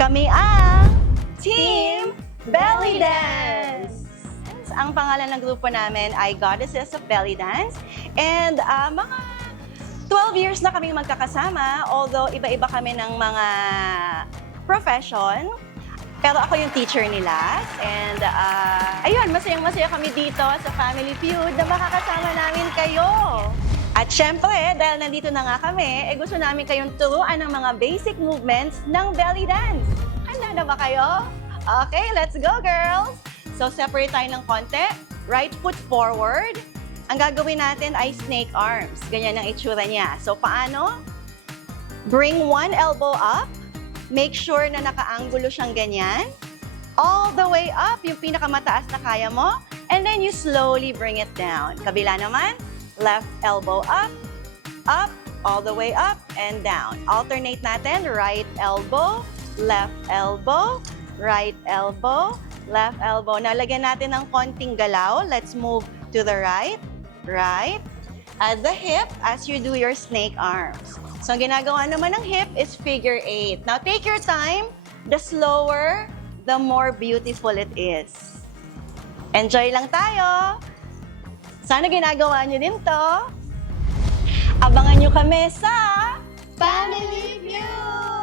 Kami ang Team Belly Dance! Ang pangalan ng grupo namin ay Goddesses of Belly Dance. And mga 12 years na kaming magkakasama, although iba-iba kami ng mga profession. Pero ako yung teacher nila. And ayun, masayang-masaya kami dito sa Family Feud na makakasama namin kayo. At syempre, dahil nandito na nga kami, gusto namin kayong turuan ng mga basic movements ng belly dance. Handa na ba kayo? Okay, let's go girls! So separate tayo ng konti. Right foot forward. Ang gagawin natin ay snake arms. Ganyan ang itsura niya. So paano? Bring one elbow up. Make sure na naka-angulo siyang ganyan. All the way up, yung pinakamataas na kaya mo. And then you slowly bring it down. Kabila naman, left elbow up, all the way up, and down. Alternate natin, right elbow, left elbow, right elbow, left elbow. Nalagyan natin ng konting galaw. Let's move to the right, right. At the hip as you do your snake arms. So, ang ginagawa naman ng hip is figure 8. Now, take your time. The slower, the more beautiful it is. Enjoy lang tayo. Sana ginagawa niyo din to. Abangan niyo kami sa Family Feud!